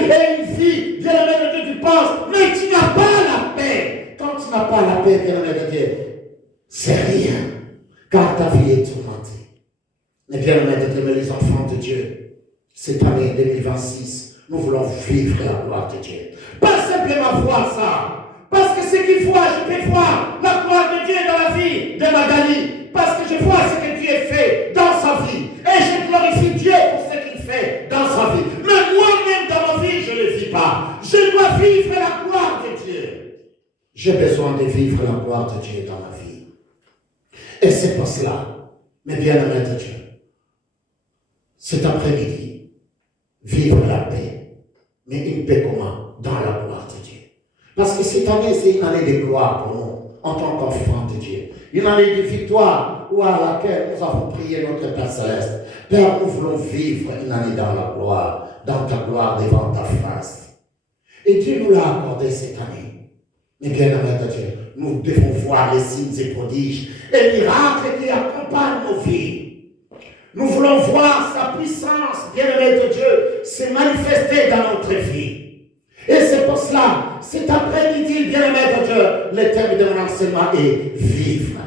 et une vie, bien-aimé de Dieu, tu penses, mais tu n'as pas la paix. Quand tu n'as pas la paix, bien-aimé de Dieu, c'est rien, car ta vie est tourmentée. Mais bien-aimé de Dieu, les enfants de Dieu, cette année 2026, nous voulons vivre la gloire de Dieu. Pas simplement voir ça, parce que ce qu'il faut, je peux voir la gloire de Dieu dans la vie de Magali, parce que je vois ce que Dieu fait dans sa vie, et je glorifie Dieu pour ce qu'il fait dans sa vie. Mais moi-même dans ma vie, je ne le vis pas. Je dois vivre la gloire de Dieu. J'ai besoin de vivre la gloire de Dieu dans ma vie. Et c'est pour cela, mes bien-aimés de Dieu, cet après-midi, vivre la paix. Mais une paix comment? Dans la gloire de Dieu. Parce que cette année, c'est une année de gloire pour nous, en tant qu'enfants de Dieu. Une année de victoire, où à laquelle nous avons prié notre Père Céleste. Père, nous voulons vivre une année dans la gloire, dans ta gloire devant ta face. Et Dieu nous l'a accordé cette année. Mais bien aimé de Dieu, nous devons voir les signes et prodiges et miracles qui accompagnent nos vies. Nous voulons voir sa puissance, bien-aimé de Dieu, se manifester dans notre vie. Et c'est pour cela, cet après-midi, bien-aimé de Dieu, le thème de mon enseignement est vivre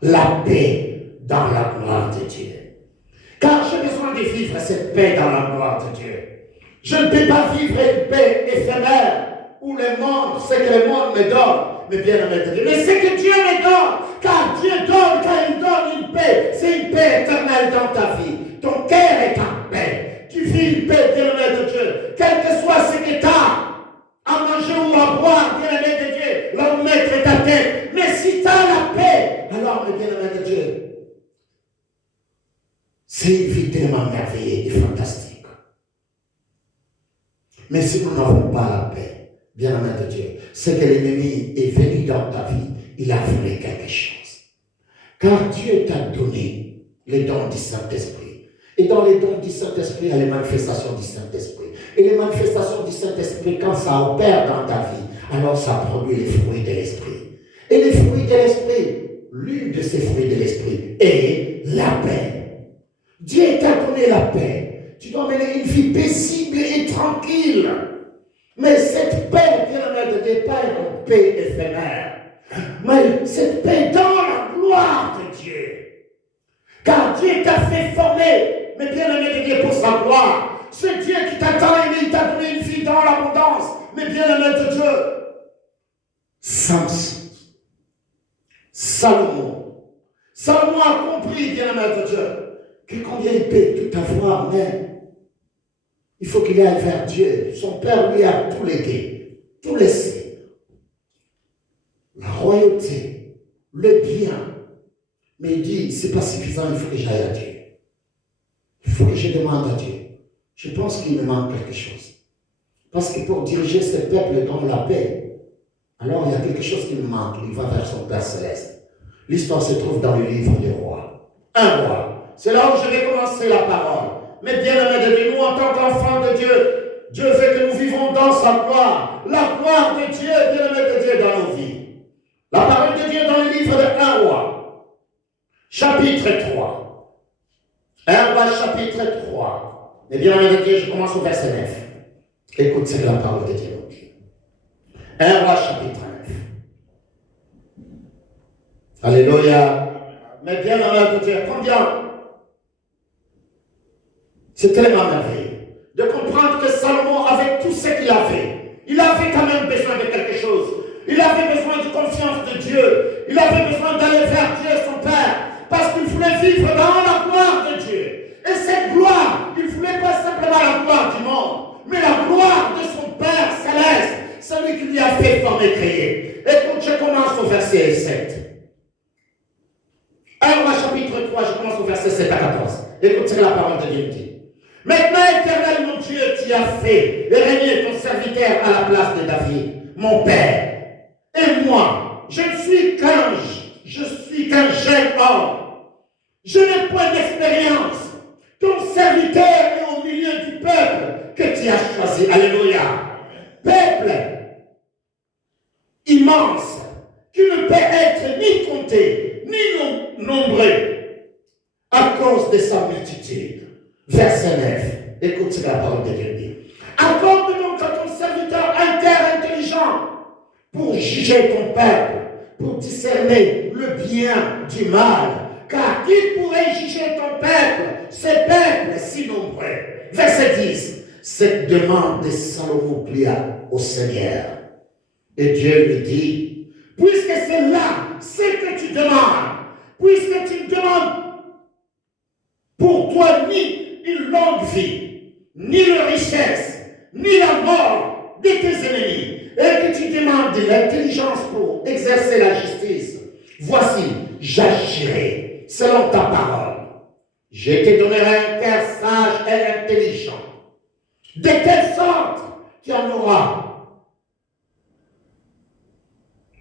la paix dans la gloire de Dieu. Car j'ai besoin de vivre cette paix dans la gloire de Dieu. Je ne peux pas vivre une paix éphémère où le monde, ce que le monde me donne, mais bien-aimé de Dieu. Mais c'est que Dieu me donne, car Dieu donne, quand il donne une paix, c'est une paix éternelle dans ta vie. Ton cœur est en paix. Tu vis une paix, bien-aimé de Dieu. Quel que soit ce que tu as à manger ou à boire, bien-aimé de Dieu, là où mettre ta tête. Mais si tu as la paix, alors, bien-aimé de Dieu, c'est une vie tellement merveilleuse et fantastique. Mais si nous n'avons pas la paix, bien-aimé de Dieu, c'est que l'ennemi est venu dans ta vie, il a voulu quelque chose. Car Dieu t'a donné les dons du Saint-Esprit. Et dans les dons du Saint-Esprit, il y a les manifestations du Saint-Esprit. Et les manifestations du Saint-Esprit, quand ça opère dans ta vie, alors ça produit les fruits de l'Esprit. Et les fruits de l'Esprit, l'une de ces fruits de l'Esprit est la paix. Dieu t'a donné la paix. Tu dois mener une vie paisible et tranquille. Mais cette paix, bien-aimé de Dieu, pas une paix éphémère. Mais cette paix dans la gloire de Dieu. Car Dieu t'a fait former, mais bien-aimé de Dieu, pour sa gloire. C'est Dieu qui t'a aimé, il t'a donné une vie dans l'abondance. Mais bien-aimé de Dieu, Samson, Salomon a compris, bien-aimé de Dieu, que combien il peut tout avoir, mais il faut qu'il aille vers Dieu. Son père lui a tout légué, tout laissé. La royauté, le bien. Mais il dit, c'est pas suffisant, il faut que j'aille à Dieu. Il faut que je demande à Dieu. Je pense qu'il me manque quelque chose. Parce que pour diriger ce peuple dans la paix, alors il y a quelque chose qui me manque. Il va vers son Père Céleste. L'histoire se trouve dans le livre des rois. Un roi. C'est là où je vais commencer la parole. Mais bien-aimés de Dieu, nous en tant qu'enfants de Dieu, Dieu veut que nous vivons dans sa gloire. La gloire de Dieu, bien-aimés de Dieu, dans nos vies. La parole de Dieu dans le livre de 1 roi, chapitre 3. 1 roi, chapitre 3. Mais bien-aimés de Dieu, je commence au verset 9. Écoute, c'est la parole de Dieu. 1 roi, chapitre 9. Alléluia. Mais bien-aimés de Dieu, combien? C'est tellement merveilleux de comprendre que Salomon, avec tout ce qu'il avait, il avait quand même besoin de quelque chose. Il avait besoin de confiance de Dieu. Il avait besoin d'aller vers Dieu, son Père, parce qu'il voulait vivre dans la gloire de Dieu. Et cette gloire, il ne voulait pas simplement la gloire du monde, mais la gloire de son Père Céleste, celui qui lui a fait former, créer. Écoute, je commence au verset 7. 1 roi chapitre 3, je commence au verset 7 à 14. Écoute ce que la parole de Dieu dit. Maintenant, Éternel, mon Dieu, tu as fait régner ton serviteur à la place de David, mon père. Et moi, je ne suis qu'un jeune homme. Je n'ai point d'expérience. Ton serviteur est au milieu du peuple que tu as choisi. Alléluia. Peuple immense, qui ne peut être ni compté, ni nombré, à cause de sa multitude. Verset 9. Écoute ce que la parole de Dieu dit. À cause juger ton peuple, pour discerner le bien du mal. Car qui pourrait juger ton peuple, ce peuple si nombreux? Verset 10. Cette demande de Salomon plia au Seigneur. Et Dieu lui dit, puisque c'est là ce que tu demandes, puisque tu demandes pour toi ni une longue vie, ni la richesse, ni la mort de tes ennemis, et que tu demandes de l'intelligence pour exercer la justice, voici, j'agirai selon ta parole. Je te donnerai un cœur sage et intelligent, de telle sorte qu'il y en aura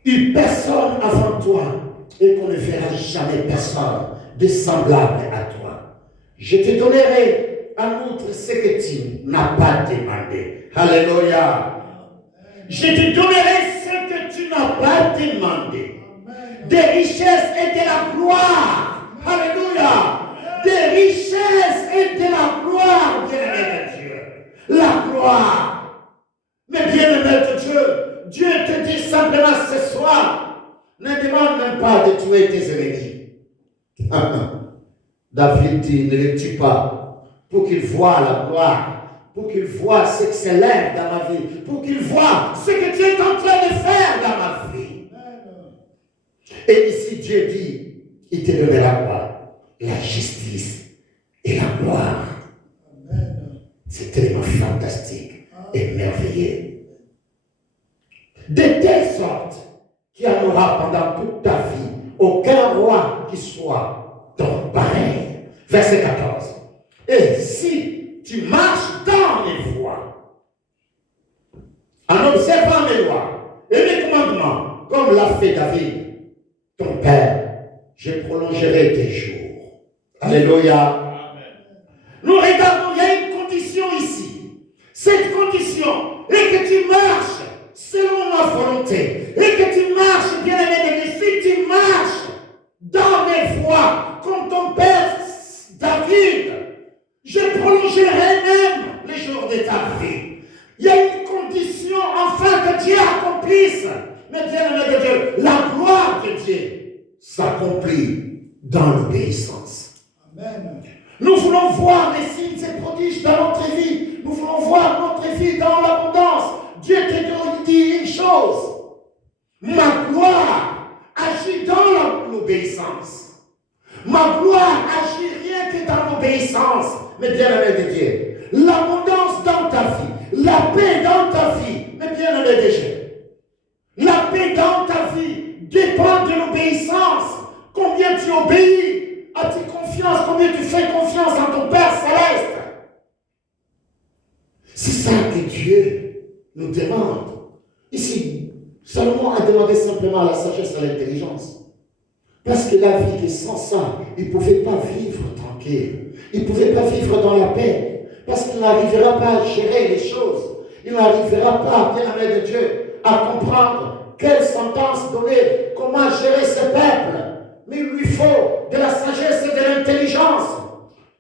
eu personne avant toi et qu'on ne verra jamais personne de semblable à toi. Je te donnerai en outre ce que tu n'as pas demandé. Alléluia. Je te donnerai ce que tu n'as pas demandé. Des richesses et de la gloire. Alléluia. Des richesses et de la gloire, bien-aimé de Dieu. La gloire. Mais bien-aimé de Dieu, Dieu te dit simplement ce soir, ne demande même pas de tuer tes ennemis. David dit, ne les tue pas, pour qu'ils voient la gloire, pour qu'ils voient ce qui s'élève dans ma vie, pour qu'ils voient ce que Dieu est en train de faire dans ma vie. Et ici, Dieu dit, il te donnera quoi? La justice et la gloire. C'est tellement fantastique et merveilleux. De telle sorte qu'il y en aura pendant toute ta vie aucun roi qui soit ton pareil. Verset 14. Et si tu marches dans mes voies, en observant mes lois et mes commandements, comme l'a fait David, ton père, je prolongerai tes jours. Alléluia. Nous regardons, il y a une condition ici. Cette condition est que tu marches selon ma volonté. Et que tu marches, bien-aimé, si tu marches dans mes voies, comme ton père David, je prolongerai même les jours de ta vie. Il y a une condition afin que Dieu accomplisse. Mais bien-aimé de Dieu, la gloire de Dieu s'accomplit dans l'obéissance. Amen. Nous voulons voir les signes et prodiges dans notre vie. Nous voulons voir notre vie dans l'abondance. Dieu te dit une chose. Ma gloire agit dans l'obéissance. Ma gloire agit rien que dans l'obéissance. Mais bien-aimé de Dieu, l'abondance dans ta vie, la paix dans ta vie, mais bien-aimé de Dieu, la paix dans ta vie dépend de l'obéissance. Combien tu obéis? As-tu confiance? Combien tu fais confiance en ton Père Céleste? C'est ça que Dieu nous demande. Ici, Salomon a demandé simplement la sagesse et l'intelligence. Parce que la vie est sans ça, il ne pouvait pas vivre tranquille. Il ne pouvait pas vivre dans la paix. Parce qu'il n'arrivera pas à gérer les choses. Il n'arrivera pas, bien-aimé de Dieu, à comprendre quelle sentence donner, comment gérer ce peuple. Mais il lui faut de la sagesse et de l'intelligence.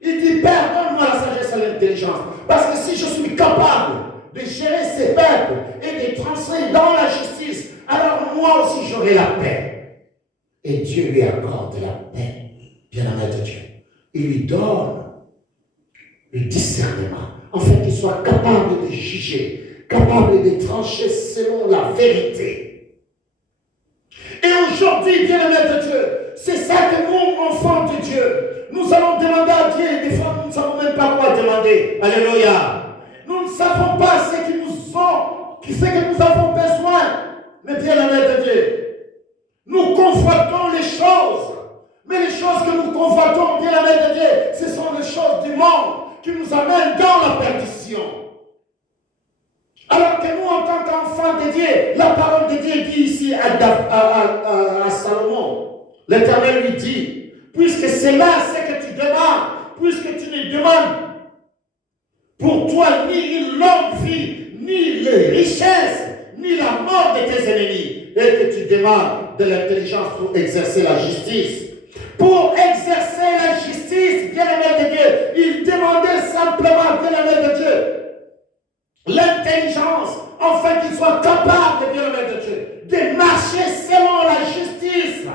Il dit, Père, donne-moi la sagesse et l'intelligence. Parce que si je suis capable de gérer ces peuples et de transférer dans la justice, alors moi aussi j'aurai la paix. Et Dieu lui accorde la paix, bien-aimé de Dieu. Il lui donne le discernement, afin qu'il soit capable de juger, capable de trancher selon la vérité. Et aujourd'hui, bien-aimé de Dieu, c'est ça que nous, enfants de Dieu, nous allons demander à Dieu. Des fois, nous ne savons même pas quoi demander. Alléluia. Nous ne savons pas ce que nous avons besoin. Mais bien-aimé de Dieu, nous convoitons les choses. Mais les choses que nous convoitons, bien-aimé de Dieu, ce sont les choses du monde qui nous amènent dans la perdition. Alors que nous, en tant qu'enfants de Dieu, la parole de Dieu dit ici à Salomon, l'Éternel lui dit, puisque c'est là ce que tu demandes, puisque tu ne demandes pour toi ni une longue vie, ni les richesses, ni la mort de tes ennemis, et que tu demandes de l'intelligence pour exercer la justice. Pour exercer la justice, bien-aimé de Dieu, il demandait simplement, bien-aimé de Dieu, l'intelligence, afin qu'il soit capable, bien-aimé de Dieu, de marcher selon la justice.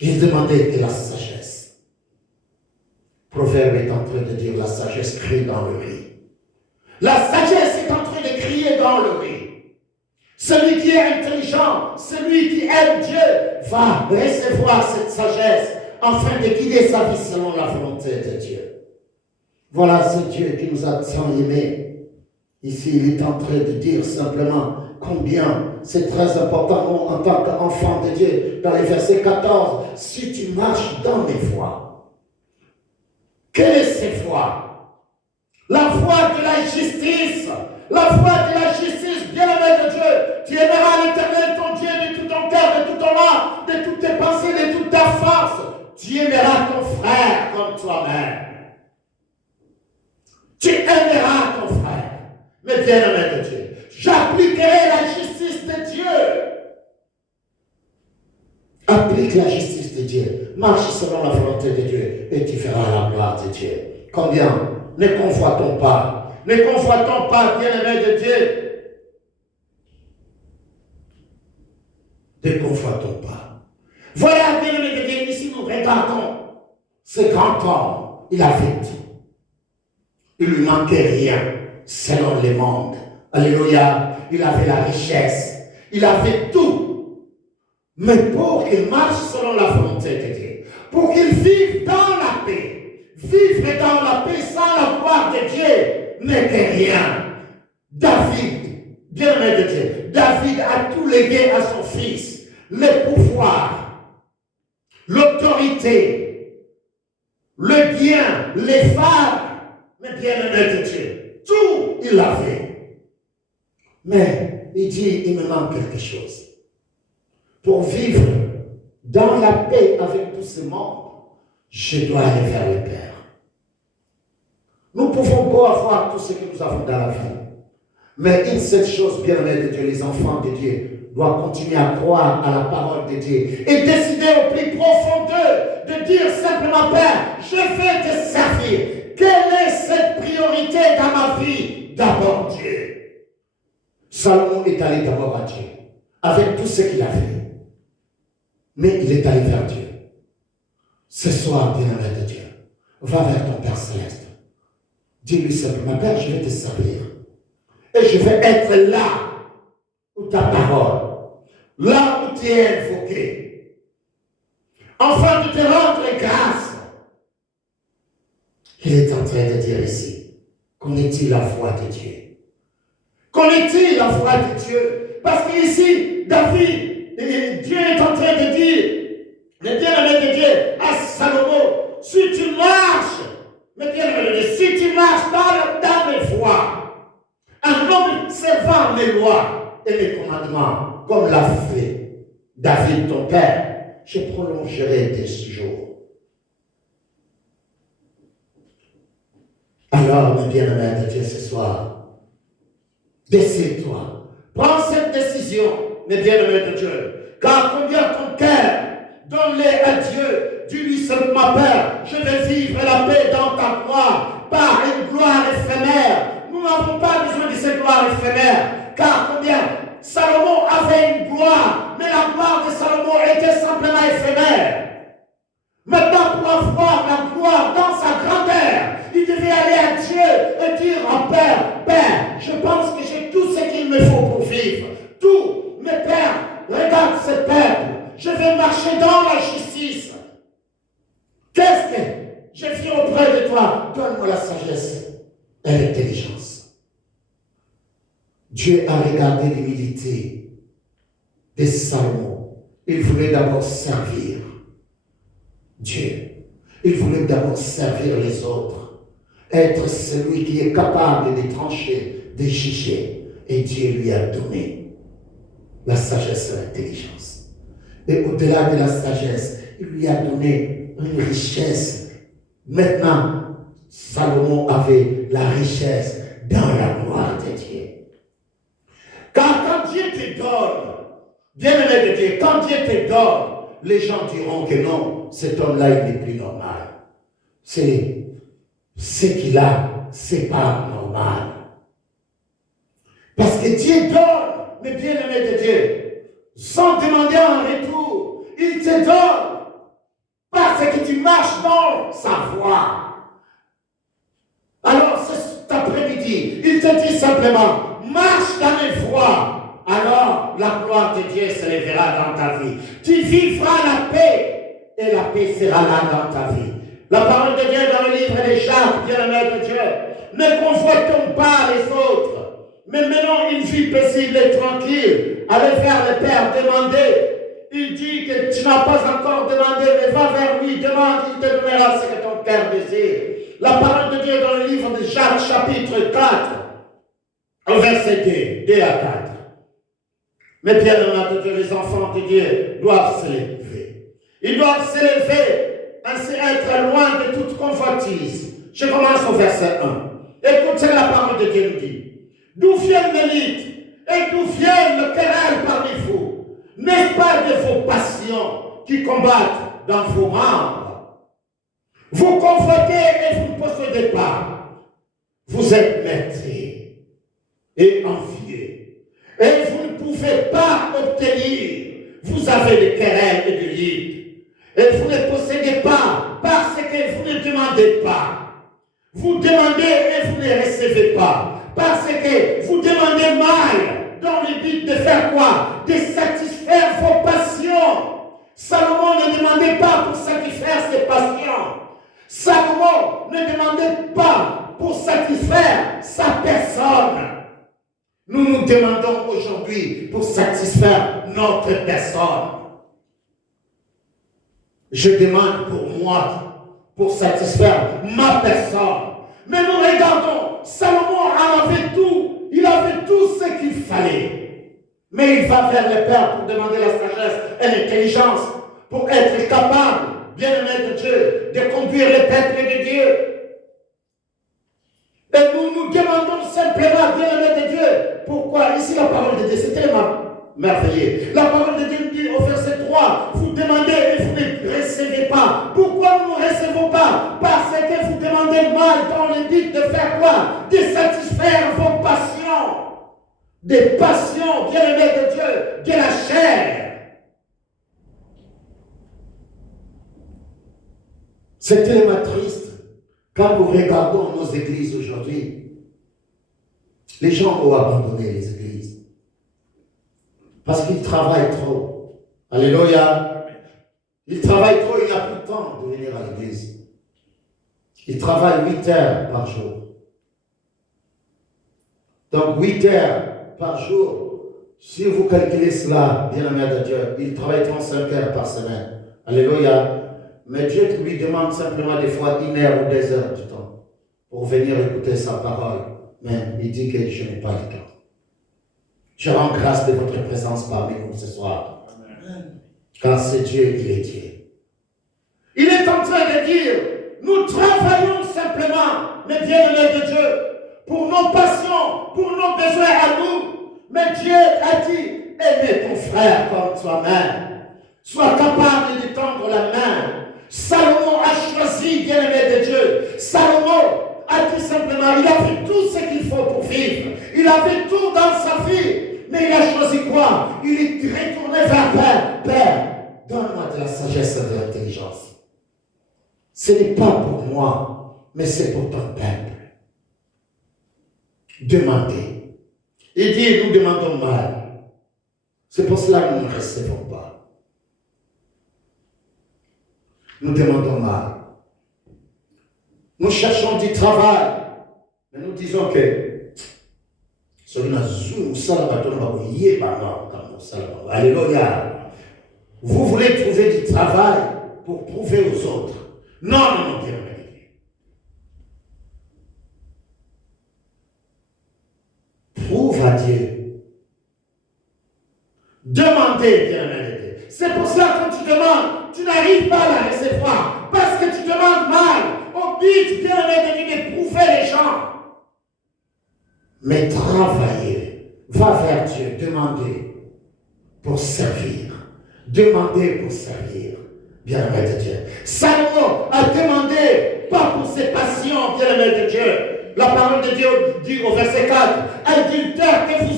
Il demandait de la sagesse. Proverbe est en train de dire la sagesse crie dans le riz. La sagesse est en train de crier dans le riz. Celui qui est intelligent, celui qui aime Dieu, va recevoir cette sagesse afin de guider sa vie selon la volonté de Dieu. Voilà ce Dieu qui nous a tant aimés. Ici, il est en train de dire simplement combien c'est très important nous, en tant qu'enfants de Dieu. Dans les versets 14, si tu marches dans mes voies, quelle est cette voie? La voie de la justice. La voie de la justice, bien-aimé de Dieu. Tu aimeras l'Éternel, ton Dieu, de tout ton cœur, de tout ton âme, de toutes tes pensées, de toute ta force. Tu aimeras ton frère comme toi-même. Tu aimeras ton frère. Mais bien-aimé de Dieu, j'appliquerai la justice de Dieu. Applique la justice de Dieu. Marche selon la volonté de Dieu et tu feras la gloire de Dieu. Combien? Ne convoitons pas. Ne convoitons pas, bien-aimé de Dieu. Ne convoitons pas. Voilà, bien-aimé de Dieu, ici nous regardons ce grand homme. Il a fait tout. Il ne lui manquait rien selon les mondes. Alléluia. Il avait la richesse. Il avait tout. Mais pour qu'il marche selon la volonté de Dieu, pour qu'il vive dans la paix, vivre dans la paix sans la gloire de Dieu, n'était rien. David, bien-aimé de Dieu, David a tout légué à son fils, le pouvoir, l'autorité, le bien, les femmes, mais bien-aimé de Dieu, tout il l'avait. Mais il dit, il me manque quelque chose. Pour vivre dans la paix avec tout ce monde, je dois aller vers le Père. Nous pouvons beau avoir tout ce que nous avons dans la vie. Mais une seule chose, bien-aimé de Dieu, les enfants de Dieu doivent continuer à croire à la parole de Dieu et décider au plus profond d'eux de dire simplement, Père, je vais te servir. Quelle est cette priorité dans ma vie? D'abord Dieu. Salomon est allé d'abord à Dieu, avec tout ce qu'il a fait. Mais il est allé vers Dieu. Ce soir, bien-aimé de Dieu, va vers ton Père Céleste. Dis-lui simplement, Père, je vais te servir. Et je vais être là où ta parole, là où tu es invoqué. Afin de te rendre grâce. Il est en train de dire ici, connais-tu la voix de Dieu? Connais-tu la voix de Dieu? Parce qu'ici, David, Dieu est en train de dire, le bien-aimé de Dieu à Salomon, si tu marches, mais bien-aimé de Dieu, si tu marches dans mes voies, en observant mes lois et mes commandements, comme l'a fait David ton père, je prolongerai tes jours. Alors, mes bien-aimés de Dieu, ce soir, décide-toi. Prends cette décision, mes bien-aimés de Dieu. Car combien ton cœur, donne-les à Dieu. Dis-lui seulement, Père, je vais vivre la paix dans ta gloire, par une gloire éphémère. Nous n'avons pas besoin de cette gloire éphémère. Car combien Salomon avait une gloire, mais la gloire de Salomon était simplement éphémère. Maintenant, pour avoir la gloire dans sa grandeur, il devait aller à Dieu et dire à Père, Père, je pense que j'ai tout ce qu'il me faut pour vivre. Tout. Mais Père, regarde ce peuple. Je vais marcher dans la justice. Qu'est-ce que je viens auprès de toi? Donne-moi la sagesse et l'intelligence. Dieu a regardé l'humilité de Salomon. Il voulait d'abord servir Dieu. Il voulait d'abord servir les autres. Être celui qui est capable de trancher, de juger. Et Dieu lui a donné la sagesse et l'intelligence. Et au-delà de la sagesse, il lui a donné une richesse. Maintenant, Salomon avait la richesse dans la gloire de Dieu. Car quand Dieu te donne, bien-aimé de Dieu, quand Dieu te donne, les gens diront que non, cet homme-là, il n'est plus normal. C'est ce qu'il a, c'est pas normal. Parce que Dieu donne, mes bien-aimés de Dieu, sans demander un retour. Il te donne parce que tu marches dans sa voie. Alors, cet après-midi, il te dit simplement, marche dans mes voies. Alors, la gloire de Dieu se lèvera dans ta vie. Tu vivras la paix et la paix sera là dans ta vie. La parole de Dieu dans le livre de Jacques, bien-aimé de Dieu, ne convoitons pas les autres, mais menons une vie paisible et tranquille. Allez vers le Père, demandez. Il dit que tu n'as pas encore demandé, mais va vers lui, demande, il te donnera ce que ton cœur désire. La parole de Dieu dans le livre de Jacques, chapitre 4, au verset 2 à 4. Mais bien aimés de Dieu, les enfants de Dieu doivent se lever. Ils doivent se lever, ainsi être loin de toute convoitise. Je commence au verset 1. Écoutez la parole de Dieu nous dit. D'où viennent les mythes et d'où viennent le querelle parmi vous? N'est-ce pas de vos passions qui combattent dans vos membres? Vous convoitez et vous ne possédez pas. Vous êtes maîtrisés et envieux. Et vous ne pouvez pas obtenir. Vous avez des querelles et des lits. Et vous ne possédez pas parce que vous ne demandez pas. Vous demandez et vous ne recevez pas. Parce que vous demandez mal. Dans le but de faire quoi? De satisfaire vos passions. Salomon ne demandait pas pour satisfaire ses passions. Salomon ne demandait pas pour satisfaire sa personne. Nous nous demandons aujourd'hui pour satisfaire notre personne. Je demande pour moi, pour satisfaire ma personne. Mais nous regardons, Salomon en avait tout. Il avait tout ce qu'il fallait. Mais il va vers le Père pour demander la sagesse et l'intelligence pour être capable, bien-aimé de Dieu, de conduire le peuple de Dieu. Et nous nous demandons simplement, bien-aimé de Dieu, pourquoi? Ici, la parole de Dieu, c'est tellement merveilleux. La parole de Dieu nous dit au verset 3, vous demandez et vous ne recevez pas. Pourquoi nous ne recevons pas? Parce que vous demandez mal dans le but de faire quoi? De satisfaire vos passions. Des passions, bien-aimés de Dieu, de la chair. C'est tellement triste quand nous regardons nos églises aujourd'hui. Les gens ont abandonné les églises. Parce qu'ils travaillent trop. Alléluia. Ils travaillent trop, il n'y a plus de temps de venir à l'église. Ils travaillent 8 heures par jour. Donc 8 heures par jour, si vous calculez cela, bien-aimé de Dieu, ils travaillent 35 heures par semaine. Alléluia. Mais Dieu lui demande simplement des fois 1 heure ou 2 heures du temps pour venir écouter sa parole. Mais il dit que je n'ai pas le temps. Je rends grâce de votre présence parmi nous ce soir. Amen. Car c'est Dieu, il est Dieu. Il est en train de dire, nous travaillons simplement, mes bien-aimés de Dieu, pour nos passions, pour nos besoins à nous. Mais Dieu a dit, aimez ton frère comme toi-même. Sois capable de tendre la main. Salomon a choisi, bien-aimé de Dieu. Salomon a dit simplement, il avait tout ce qu'il faut pour vivre. Il avait tout dans sa vie. Mais il a choisi quoi? Il est retourné vers Père. Père, donne-moi de la sagesse et de l'intelligence. Ce n'est pas pour moi, mais c'est pour ton peuple. Demandez. Il dit, nous demandons mal. C'est pour cela que nous ne recevons pas. Nous demandons mal. Nous cherchons du travail. Mais nous disons que alléluia. Vous voulez trouver du travail pour prouver aux autres. Non, non, non, bien aimé. Prouve à Dieu. Demandez, bien aimé. C'est pour cela que quand tu demandes, tu n'arrives pas à la recevoir. Parce que tu demandes mal. Au but, bien aimé, de prouver les gens. Mais travaillez, va vers Dieu, demandez pour servir. Demandez pour servir, bien-aimé de Dieu. Salomon a demandé, pas pour ses passions, bien-aimé de Dieu. La parole de Dieu dit au verset 4, adultère que vous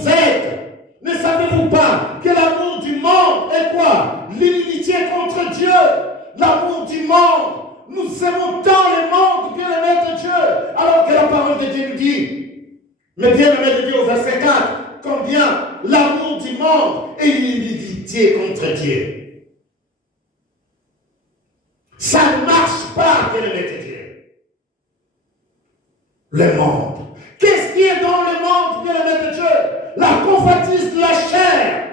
du monde. Nous aimons tant le monde, bien-aimé de Dieu, alors que la parole de Dieu nous dit, mais bien-aimé de Dieu au verset 4, combien l'amour du monde est l'iniquité contre Dieu. Ça ne marche pas, bien-aimé de Dieu. Le monde. Qu'est-ce qui est dans le monde, bien-aimé de Dieu? La convoitise de la chair.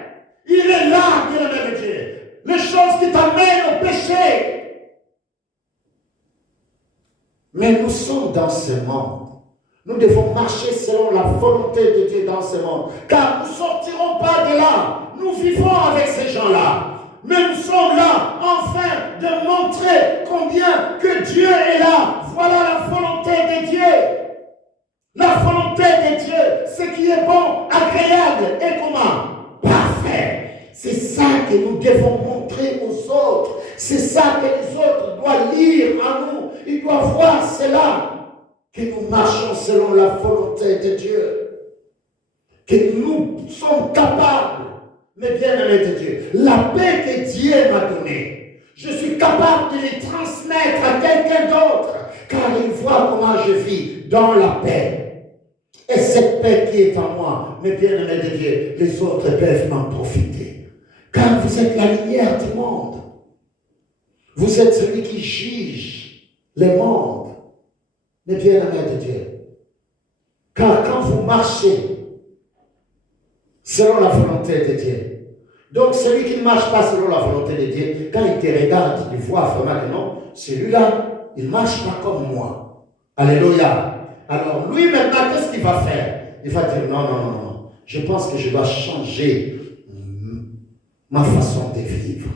Il est là, bien-aimé de Dieu. Les choses qui t'amènent au péché. Mais nous sommes dans ce monde. Nous devons marcher selon la volonté de Dieu dans ce monde. Car nous ne sortirons pas de là. Nous vivons avec ces gens-là. Mais nous sommes là, enfin, de montrer combien que Dieu est là. Voilà la volonté de Dieu. La volonté de Dieu, ce qui est bon, agréable et comment? Parfait. C'est ça que nous devons montrer aux autres. C'est ça que les autres doivent lire en nous. Ils doivent voir cela. Que nous marchons selon la volonté de Dieu. Que nous sommes capables, mais bien-aimés de Dieu, la paix que Dieu m'a donnée, je suis capable de les transmettre à quelqu'un d'autre, car il voit comment je vis dans la paix. Et cette paix qui est en moi, mes bien-aimés de Dieu, les autres peuvent m'en profiter. Car vous êtes la lumière du monde. Vous êtes celui qui juge le monde. Mes bien-aimés de Dieu. Car quand vous marchez selon la volonté de Dieu, donc celui qui ne marche pas selon la volonté de Dieu, quand il te regarde, il voit vraiment que non, celui-là, il ne marche pas comme moi. Alléluia. Alors lui maintenant, qu'est-ce qu'il va faire? Il va dire non. Je pense que je dois changer ma façon de vivre.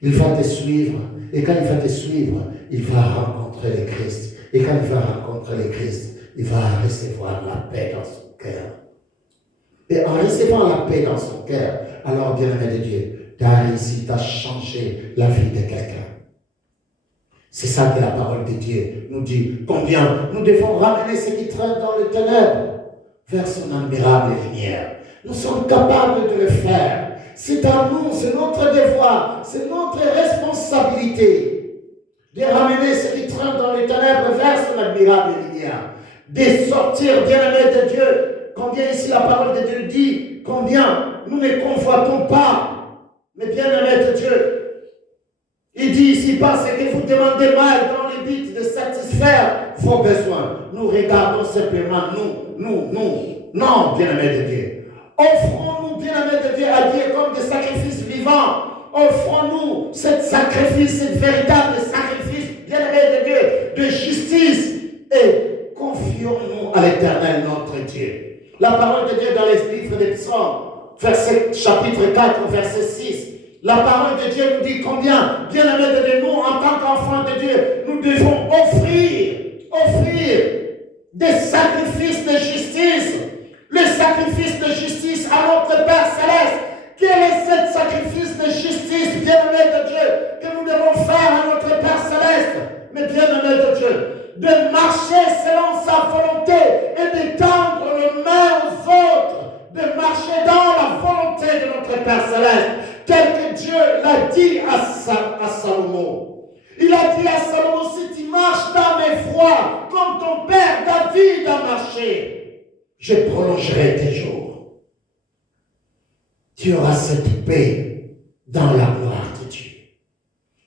Il va te suivre. Et quand il va te suivre, il va rencontrer le Christ. Et quand il va rencontrer le Christ, il va recevoir la paix dans son cœur. Et en recevant la paix dans son cœur, alors bien-aimé de Dieu, tu as réussi à changer la vie de quelqu'un. C'est ça que la parole de Dieu nous dit. Combien nous devons ramener ceux qui traînent dans les ténèbres vers son admirable lumière. Nous sommes capables de le faire. C'est à nous, c'est notre devoir, c'est notre responsabilité de ramener ceux qui traînent dans les ténèbres vers son admirable lumière. De sortir, bien-aimé de Dieu. Combien ici la parole de Dieu dit, combien nous ne convoitons pas, mais bien-aimé de Dieu. Il dit ici, parce que vous demandez mal dans le but de satisfaire vos besoins. Nous regardons simplement nous. Non, bien-aimé de Dieu. Offrons-nous, bien-aimé de Dieu, à Dieu comme des sacrifices vivants. Offrons-nous ce sacrifice, ce véritable sacrifice, bien-aimé de Dieu, de justice. Et confions-nous à l'Éternel, notre Dieu. La parole de Dieu dans les livres des psaumes, chapitre 4, verset 6. La parole de Dieu nous dit combien, bien-aimés de Dieu, nous, en tant qu'enfants de Dieu, nous devons offrir des sacrifices de justice. Le sacrifice de justice à notre Père Céleste. Quel est ce sacrifice de justice, bien-aimé de Dieu, que nous devons faire à notre Père Céleste? Mais bien-aimé de Dieu, de marcher selon sa volonté et d'étendre les mains aux autres, de marcher dans la volonté de notre Père Céleste. Tel que Dieu l'a dit à Salomon. Il a dit à Salomon, si tu marches dans mes voies, comme ton père David a marché, je prolongerai tes jours. Tu auras cette paix dans la gloire de Dieu.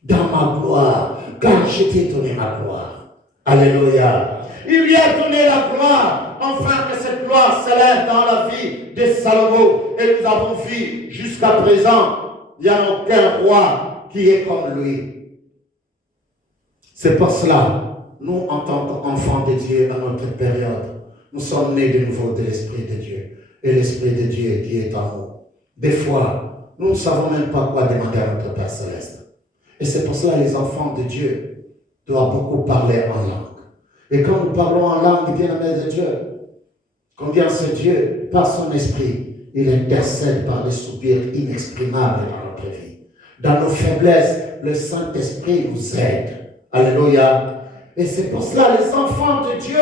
Dans ma gloire, car je t'ai donné ma gloire. Alléluia. Il lui a donné la gloire, enfin que cette gloire s'élève dans la vie de Salomon. Et nous avons vu jusqu'à présent, il n'y a aucun roi qui est comme lui. C'est pour cela, nous, en tant qu'enfants de Dieu, à notre période, nous sommes nés de nouveau de l'Esprit de Dieu. Et l'Esprit de Dieu qui est en nous. Des fois, nous ne savons même pas quoi demander à notre Père Céleste. Et c'est pour cela que les enfants de Dieu doivent beaucoup parler en langue. Et quand nous parlons en langue, bien-aimés de Dieu, combien ce Dieu, par son esprit, il intercède par des soupirs inexprimables dans notre vie. Dans nos faiblesses, le Saint-Esprit nous aide. Alléluia. Et c'est pour cela que les enfants de Dieu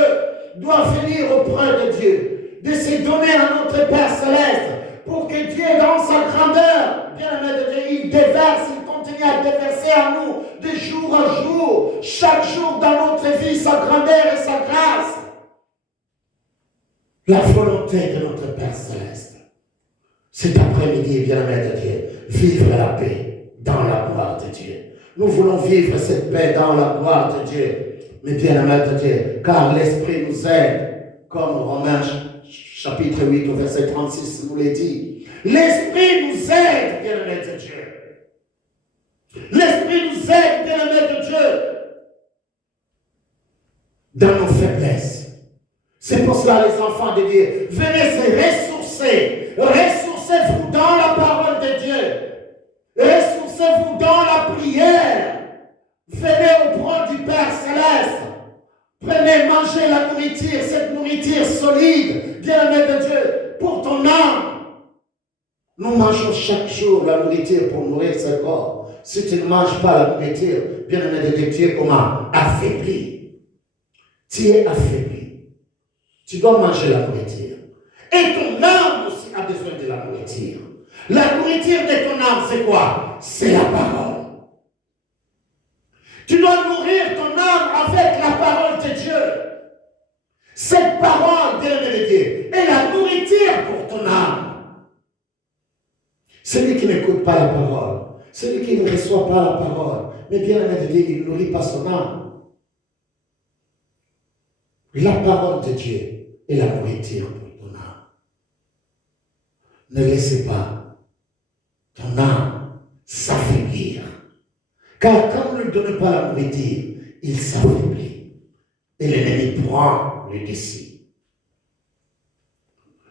doivent venir auprès de Dieu, de se donner à notre Père Céleste, pour que Dieu, dans sa grandeur, bien-aimé de Dieu, il déverse, il continue continue à déverser à nous de jour en jour, chaque jour dans notre vie, sa grandeur et sa grâce. La volonté de notre Père Céleste. Cet après-midi, bien-aimé de Dieu, vivre la paix dans la gloire de Dieu. Nous voulons vivre cette paix dans la gloire de Dieu. Mais bien-aimé de Dieu, car l'Esprit nous aide, comme Romains chapitre 8 au verset 36 nous l'a dit. L'Esprit nous aide, bien-aimé de Dieu. L'Esprit nous aide, bien-aimé de Dieu, dans nos faiblesses. C'est pour cela, les enfants de Dieu, venez se ressourcer. Ressourcez-vous dans la parole de Dieu. Ressourcez-vous dans la prière. Venez auprès du Père Céleste. Prenez, mangez la nourriture, cette nourriture solide, bien-aimé de Dieu, pour ton âme. Nous mangeons chaque jour la nourriture pour nourrir ce corps. Si tu ne manges pas la nourriture, bien-aimé de Dieu, tu es comment? Affaibli. Tu es affaibli. Tu dois manger la nourriture. Et ton âme aussi a besoin de la nourriture. La nourriture de ton âme, c'est quoi? C'est la parole. Tu dois nourrir ton âme avec la parole de Dieu. Cette parole, bien-aimé de Dieu, est la nourriture pour ton âme. Celui qui n'écoute pas la parole, celui qui ne reçoit pas la parole, mais bien-aimé de Dieu, il ne nourrit pas son âme. La parole de Dieu est la nourriture pour ton âme. Ne laissez pas ton âme s'affaiblir. Car quand on ne lui donne pas la nourriture, il s'affaiblit. Et l'ennemi prend le dessus.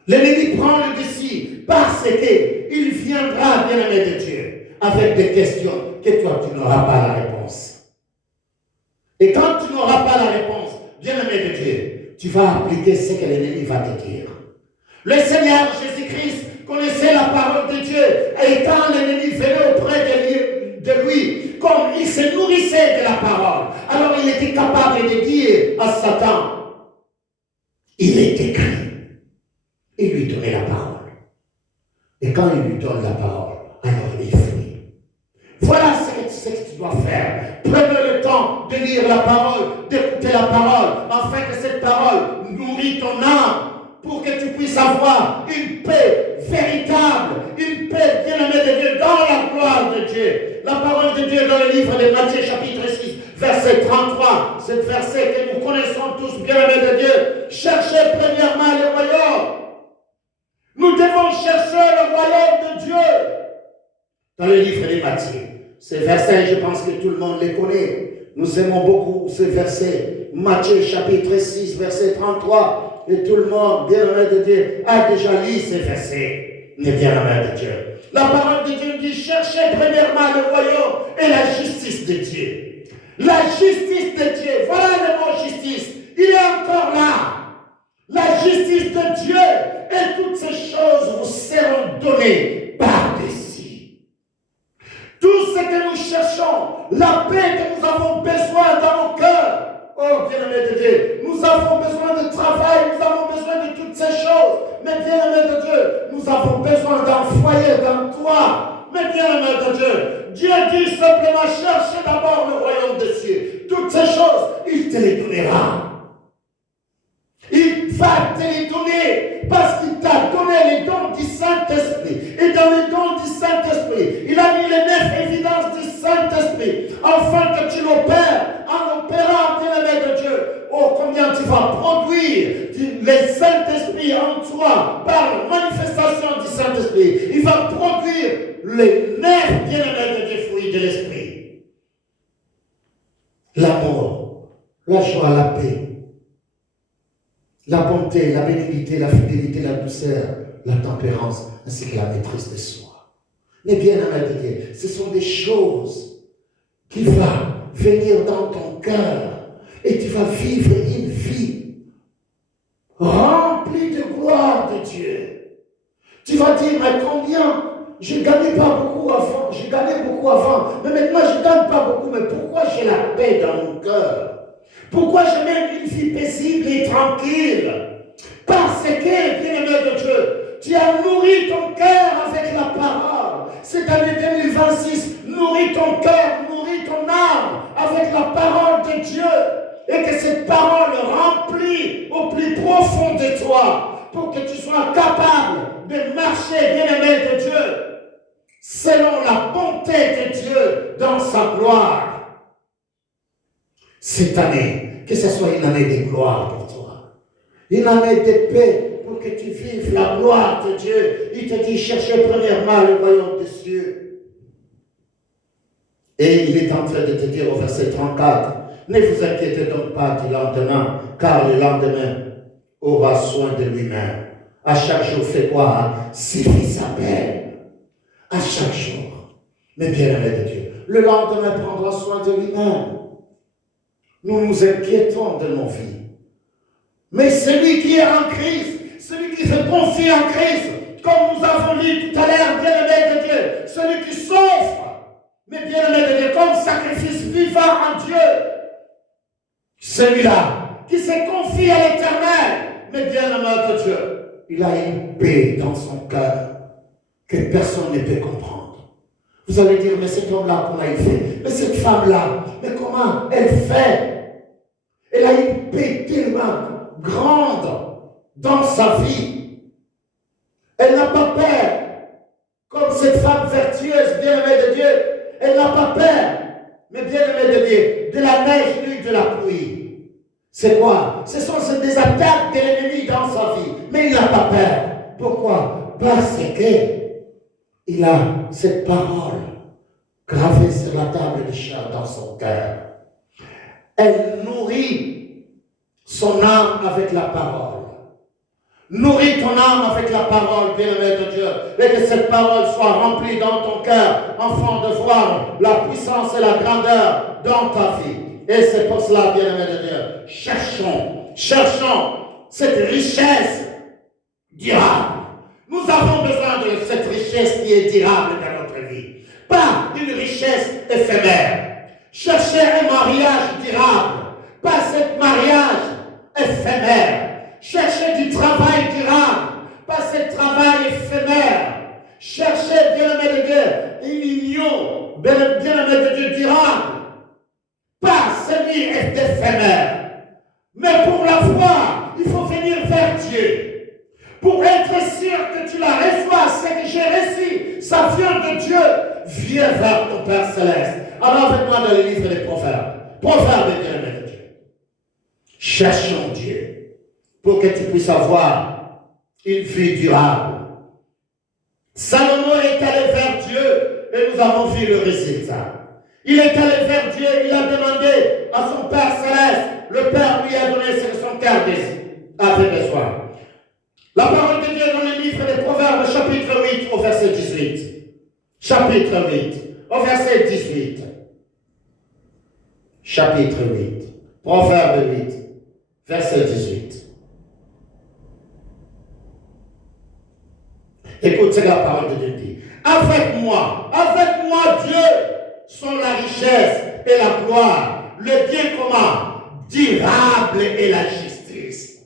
L'ennemi prend le dessus parce qu'il viendra, bien-aimé de Dieu, avec des questions que toi, tu n'auras pas la réponse. Et quand tu n'auras pas la réponse, bien-aimé de Dieu, tu vas appliquer ce que l'ennemi va te dire. Le Seigneur Jésus-Christ connaissait la parole de Dieu. Et quand l'ennemi venait auprès de lui, comme il se nourrissait de la parole, alors il était capable de dire à Satan, il est écrit. Il lui donnait la parole. Et quand il lui donne la parole, alors il fuit. Voilà ce que tu dois faire. Prenez le temps de lire la parole, d'écouter la parole, afin que cette parole nourrit ton âme, pour que tu puisses avoir une paix véritable, une paix bien-aimée de Dieu dans la gloire de Dieu. La parole de Dieu dans le livre de Matthieu chapitre 6, verset 33, ce verset que nous connaissons tous, bien-aimés de Dieu. Cherchez premièrement le royaume. Nous devons chercher le royaume de Dieu. Dans le livre de Matthieu, ces versets, je pense que tout le monde les connaît. Nous aimons beaucoup ces versets. Matthieu chapitre 6, verset 33. Et tout le monde, bien-aimé de Dieu, a déjà lu ces versets. Mais bien-aimé de Dieu. La parole de Dieu dit, cherchez premièrement le royaume et la justice de Dieu. La justice de Dieu, voilà le mot justice. Il est encore là. La justice de Dieu et toutes ces choses vous seront données par-dessus. Tout ce que nous cherchons, la paix que nous avons besoin dans nos cœurs, oh bien-aimé de Dieu, nous avons besoin de travail, nous avons besoin de toutes ces choses. Mais bien-aimé de Dieu, nous avons besoin d'un foyer, d'un toit. Mais bien-aimé de Dieu, Dieu dit simplement, cherchez d'abord le royaume des cieux. Toutes ces choses, il te les donnera. Il va te les donner parce qu'il t'a donné les dons du Saint-Esprit. Et dans les dons du Saint-Esprit, il a mis les 9 évidences du Saint-Esprit afin que tu l'opères en opérant, bien-aimé de Dieu. Oh, combien tu vas produire le Saint-Esprit en toi par la manifestation du Saint-Esprit. Il va produire les 9, bien-aimés de Dieu, fruits de l'Esprit. L'amour, la joie, la paix, la bonté, la bénignité, la fidélité, la douceur, la tempérance, ainsi que la maîtrise de soi. Mais bien aimé de Dieu, ce sont des choses qui vont venir dans ton cœur et tu vas vivre une vie remplie de gloire de Dieu. Tu vas dire, mais combien? Je ne gagnais pas beaucoup avant, je gagnais beaucoup avant, mais maintenant je ne gagne pas beaucoup, mais pourquoi j'ai la paix dans mon cœur? Pourquoi je mène une vie paisible et tranquille? Parce que, bien-aimé de Dieu, tu as nourri ton cœur avec la parole. cette année 2026, nourris ton cœur, nourris ton âme avec la parole de Dieu. Et que cette parole remplit au plus profond de toi pour que tu sois capable de marcher, bien-aimé de Dieu, selon la bonté de Dieu dans sa gloire. Cette année, que ce soit une année de gloire pour toi, une année de paix pour que tu vives la gloire de Dieu. Il te dit, cherchez premièrement le royaume des cieux. Et il est en train de te dire au verset 34, ne vous inquiétez donc pas du lendemain, car le lendemain aura soin de lui-même. À chaque jour, fais quoi? Suffit sa peine. À chaque jour. Mais bien-aimé de Dieu, le lendemain prendra soin de lui-même. Nous nous inquiétons de nos vies. Mais celui qui est en Christ, celui qui se confie en Christ, comme nous avons lu tout à l'heure, bien-aimé de Dieu, celui qui souffre, mais bien-aimé de Dieu, comme sacrifice vivant en Dieu, celui-là qui se confie à l'Éternel, mais bien-aimé de Dieu, il a une paix dans son cœur que personne ne peut comprendre. Vous allez dire, mais cet homme-là, comment il fait? Mais cette femme-là, mais comment elle fait? Elle a une paix tellement grande dans sa vie. Elle n'a pas peur. Comme cette femme vertueuse, bien-aimée de Dieu, elle n'a pas peur. Mais bien-aimée de Dieu, de la neige ni de la pluie. C'est quoi? Ce sont des attaques de l'ennemi dans sa vie. Mais il n'a pas peur. Pourquoi? Parce qu'il a cette parole gravée sur la table de chair dans son cœur. Elle nourrit son âme avec la parole. Nourris ton âme avec la parole, bien-aimé de Dieu, et que cette parole soit remplie dans ton cœur, afin de voir la puissance et la grandeur dans ta vie. Et c'est pour cela, bien-aimé de Dieu, cherchons cette richesse durable. Nous avons besoin de cette richesse qui est durable dans notre vie, pas une richesse éphémère. Cherchez un mariage durable, pas ce mariage éphémère. Cherchez du travail durable, pas ce travail éphémère. Cherchez, bien-aimé de Dieu, une union, bien-aimé de Dieu, durable, pas celui éphémère. Mais pour la foi, il faut venir vers Dieu. Pour être sûr que tu la reçois, c'est que j'ai reçu, ça vient de Dieu. Viens vers ton Père Céleste. Alors avec moi dans le livre des Proverbes. Proverbes, bien-aimé de Dieu. Cherchons Dieu pour que tu puisses avoir une vie durable. Salomon est allé vers Dieu et nous avons vu le résultat. Il est allé vers Dieu, il a demandé à son Père Céleste, le Père lui a donné ce que son cœur avait besoin. La parole de Dieu dans le livre des Proverbes, chapitre 8, au verset 18. Chapitre 8, au verset 18. Chapitre 8, Proverbe 8, verset 18. Écoute ce que la parole de Dieu dit. Avec moi, Dieu, sont la richesse et la gloire, le bien commun, durable et la justice.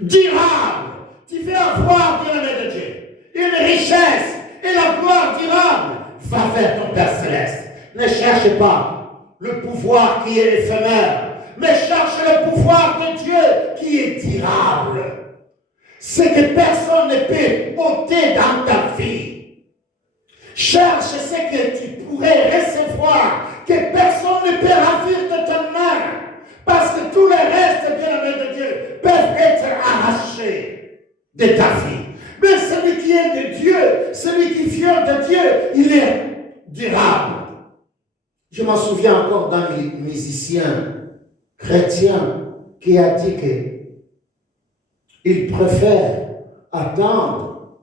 Durable. Tu veux avoir, bien-aimé de Dieu, une richesse et la gloire durable. Va vers ton Père Céleste. Ne cherche pas le pouvoir qui est éphémère, mais cherche le pouvoir de Dieu qui est durable. C'est que personne ne peut ôter dans ta vie. Cherche ce que tu pourrais recevoir, que personne ne peut ravir de ta main. Parce que tous les restes, bien-aimés de Dieu, peuvent être arrachés de ta vie. Mais celui qui est de Dieu, celui qui vient de Dieu, il est durable. Je m'en souviens encore d'un musicien chrétien qui a dit que il préfère attendre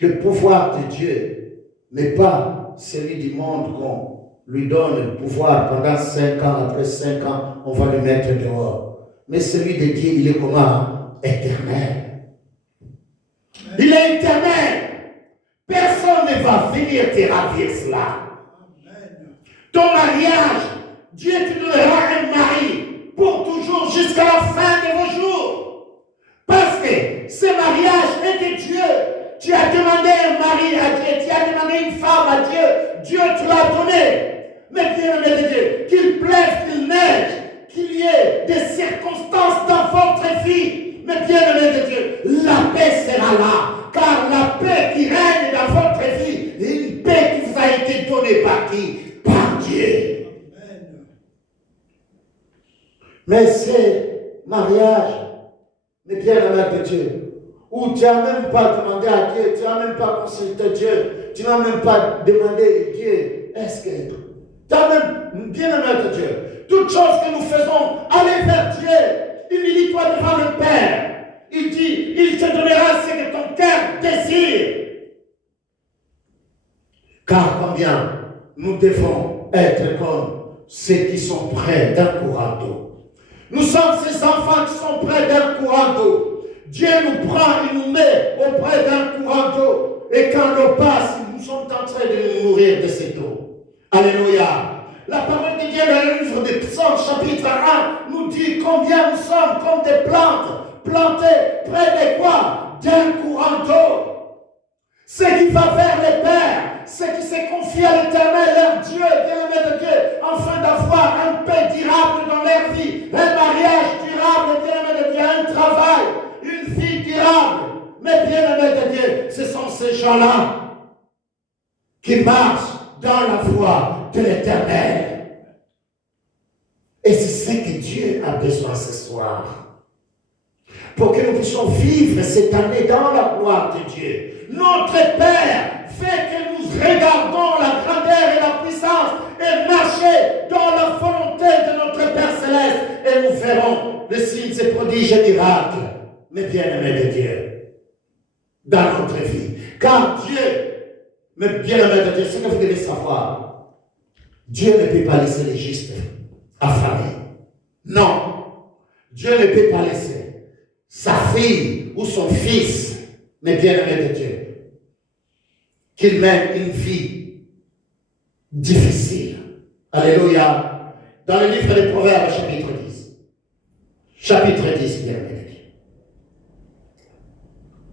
le pouvoir de Dieu, mais pas celui du monde qu'on lui donne le pouvoir pendant 5 ans. Après 5 ans, on va le mettre dehors. Mais celui de Dieu, il est comment? Éternel. Il est éternel. Personne ne va venir te ravir cela. Ton mariage, Dieu te donnera un mari pour toujours jusqu'à la fin de vos jours. Parce que ce mariage est de Dieu. Tu as demandé un mari à Dieu, tu as demandé une femme à Dieu, Dieu te l'a donné. Mais bien-aimé de Dieu, qu'il pleuve, qu'il neige, qu'il y ait des circonstances dans votre vie, mais bien-aimé de Dieu, la paix sera là. Car la paix qui règne dans votre vie est une paix qui vous a été donnée par qui? Par Dieu. Amen. Mais c'est mariage, mais bien-aimé de Dieu, où tu n'as même pas demandé à Dieu, tu n'as même pas consulté Dieu, tu n'as même pas demandé à Dieu, est-ce que tu as même, bien-aimé de Dieu, toutes choses que nous faisons, allez vers Dieu, humilie-toi devant le Père. Il dit, il te donnera ce que ton cœur désire. Car combien nous devons être comme ceux qui sont près d'un courant d'eau. Nous sommes ces enfants qui sont près d'un courant d'eau. Dieu nous prend et nous met auprès d'un courant d'eau. Et quand l'eau passe, nous sommes en train de nous nourrir de cette eau. Alléluia. La parole de Dieu dans le livre des Psaumes, chapitre 1, nous dit combien nous sommes comme des plantes plantées près de quoi? D'un courant d'eau. Ce qui va vers les pères, ceux qui se confient à l'Éternel, leur Dieu, bien-aimé de Dieu, afin d'avoir un paix durable dans leur vie, un mariage durable, bien-aimé de Dieu, un travail, une vie durable. Mais bien-aimé de Dieu, ce sont ces gens-là qui marchent dans la voie de l'Éternel. Et c'est ce que Dieu a besoin ce soir. Pour que nous puissions vivre cette année dans la gloire de Dieu. Notre Père fait que nous regardons la grandeur et la puissance et marcher dans la volonté de notre Père Céleste. Et nous ferons le signe, ces prodiges et miracles. Mais bien-aimés de Dieu, dans notre vie. Car Dieu, mais bien-aimés de Dieu, ce que vous devez savoir, Dieu ne peut pas laisser les justes affamés. Non. Dieu ne peut pas laisser sa fille ou son fils, mais bien-aimé de Dieu, qu'il mène une vie difficile. Alléluia. Dans le livre des Proverbes, chapitre 10. Chapitre 10, bien-aimé de Dieu.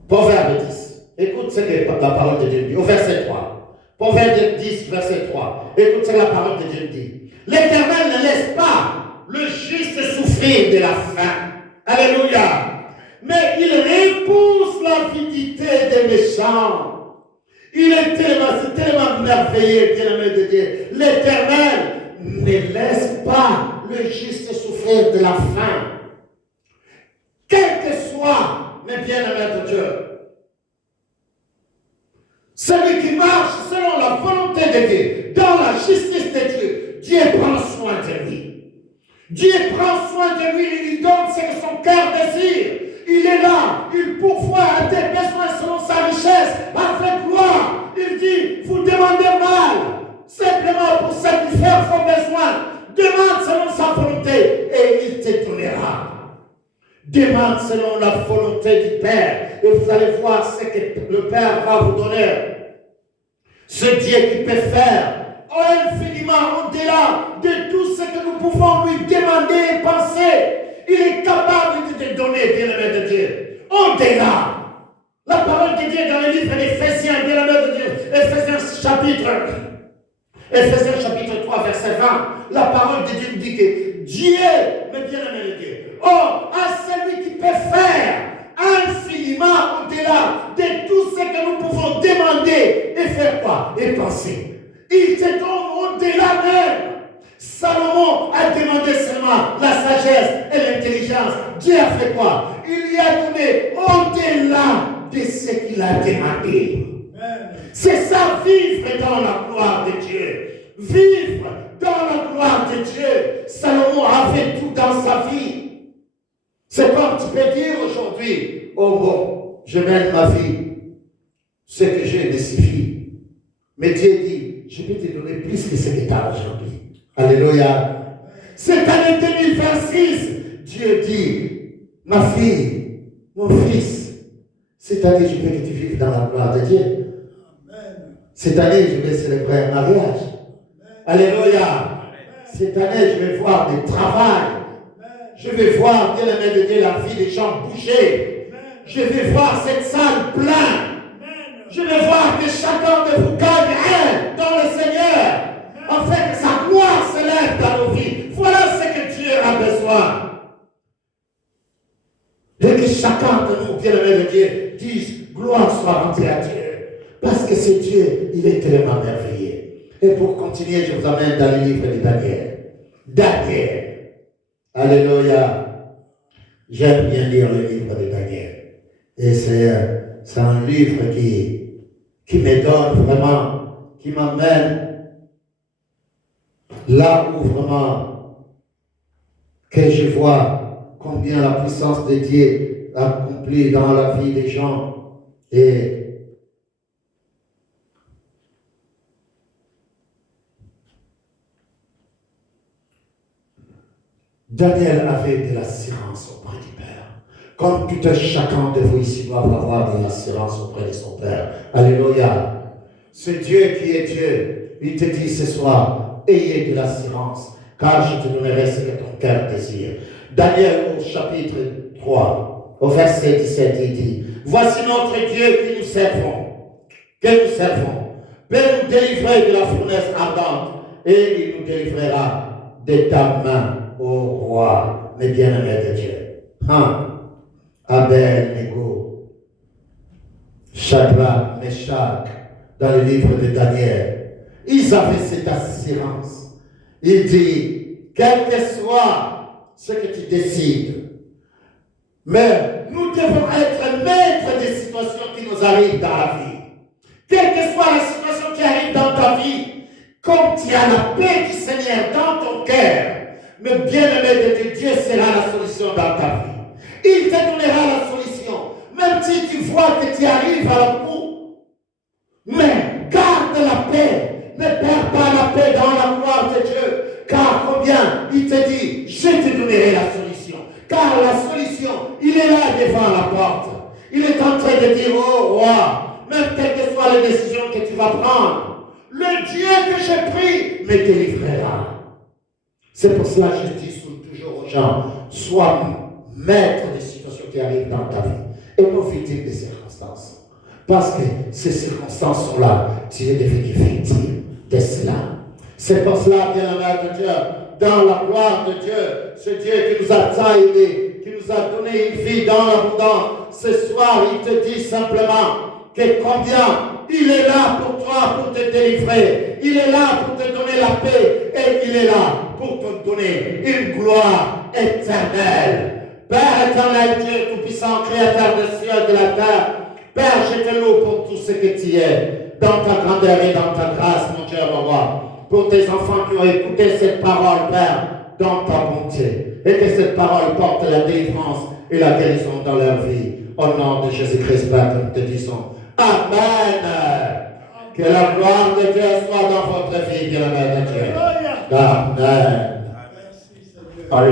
Proverbe 10. Écoute ce que la parole de Dieu dit, au verset 3. Proverbe 10, verset 3. Écoute ce que la parole de Dieu dit. L'Éternel ne laisse pas le juste souffrir de la faim. Alléluia. Mais il repousse l'avidité des méchants. Il est tellement merveilleux, bien-aimé de Dieu. L'Éternel ne laisse pas le juste souffrir de la faim. Quel que soit, mes bien-aimés de Dieu, celui qui marche selon la volonté de Dieu, dans la justice de Dieu, Dieu prend soin de lui. Dieu prend soin de lui, il lui donne ce que son cœur désire. Il est là, il pourvoit à tes besoins selon sa richesse, avec gloire. Il dit, vous demandez mal, simplement pour satisfaire vos besoins. Demande selon sa volonté et il te donnera. Demande selon la volonté du Père et vous allez voir ce que le Père va vous donner. Ce Dieu qui peut faire infiniment au-delà de tout ce que nous pouvons lui demander et penser. Il est capable de te donner, bien-aimé de Dieu. Au-delà. La parole de Dieu dans le livre d'Éphésiens, bien-aimé de Dieu. Éphésiens chapitre 3, verset 20. La parole de Dieu dit que Dieu, mais bien-aimé de Dieu, à celui qui peut faire infiniment au-delà de tout ce que nous pouvons demander et faire quoi? Et penser. Il te donne au-delà même. Salomon a demandé seulement la sagesse et l'intelligence. Dieu a fait quoi? Il lui a donné au-delà de ce qu'il a demandé. C'est ça, vivre dans la gloire de Dieu. Vivre dans la gloire de Dieu. Salomon avait tout dans sa vie. C'est comme tu peux dire aujourd'hui, oh bon, je mène ma vie. Ce que j'ai me suffit. Mais Dieu dit, je vais te donner plus que ce que tu as aujourd'hui. Alléluia. Cette année 2026, Dieu dit, ma fille, mon fils, cette année je veux que tu vives dans la gloire de Dieu. Amen. Cette année je vais célébrer un mariage. Amen. Alléluia. Cette année je vais voir du travail. Amen. Je vais voir, bien aimé de Dieu, la vie des gens bouger. Amen. Je vais voir cette salle pleine. Je veux voir que chacun de vous gagne un dans le Seigneur, afin que sa gloire s'élève dans nos vies. Voilà ce que Dieu a besoin. Et que chacun de nous, bien-aimés de Dieu, dise gloire soit rendue à Dieu. Parce que c'est Dieu, il est tellement merveilleux. Et pour continuer, je vous amène dans le livre de Daniel. Daniel. Alléluia. J'aime bien lire le livre de Daniel. Et c'est un livre qui me donne vraiment, qui m'amène là où vraiment que je vois combien la puissance de Dieu accomplit dans la vie des gens. Et Daniel avait de l'assurance auprès du Père. Comme tout un chacun de vous ici doit avoir de l'assurance auprès de son Père. Alléluia. C'est Dieu qui est Dieu. Il te dit ce soir, ayez de l'assurance, car je te donnerai ce que ton cœur désire. Daniel au chapitre 3, au verset 17, il dit, voici notre Dieu que nous servons, peut nous délivrer de la fournaise ardente, et il nous délivrera de ta main, ô roi, mes bien-aimés de Dieu. Abed-Nego, Shadrach, Meshach, dans le livre de Daniel, ils avaient cette assurance. Il dit, quel que soit ce que tu décides, mais nous devons être maîtres des situations qui nous arrivent dans la vie. Quelle que soit la situation qui arrive dans ta vie, comme tu as la paix du Seigneur dans ton cœur, mais bien-aimé de Dieu, Dieu sera la solution dans ta vie. Il te donnera la solution, même si tu vois que tu arrives à la bout. Mais garde la paix, ne perds pas la paix dans la gloire de Dieu, car combien il te dit, je te donnerai la solution. Car la solution, il est là devant la porte. Il est en train de dire, oh roi, même quelles que soient les décisions que tu vas prendre, le Dieu que j'ai pris me délivrera. C'est pour cela que je dis toujours aux gens, sois maître des situations qui arrivent dans ta vie et non victime des circonstances. Parce que ces circonstances sont là, tu es devenu victime de cela. C'est pour cela, bien-aimé de Dieu, dans la gloire de Dieu, ce Dieu qui nous a taillés, qui nous a donné une vie dans l'abondance, ce soir, il te dit simplement que combien il est là pour toi, pour te délivrer. Il est là pour te donner la paix et il est là pour te donner une gloire éternelle. Père éternel, Dieu tout-puissant, créateur des cieux et de la terre, Père, je te loue pour tout ce que tu es, dans ta grandeur et dans ta grâce, mon Dieu, mon roi. Pour tes enfants qui ont écouté cette parole, Père, dans ta bonté. Et que cette parole porte la délivrance et la guérison dans leur vie. Au nom de Jésus-Christ, Père, que nous te disons. Amen. Que la gloire de Dieu soit dans votre vie, bien-aimé de Dieu. Amen. Amen.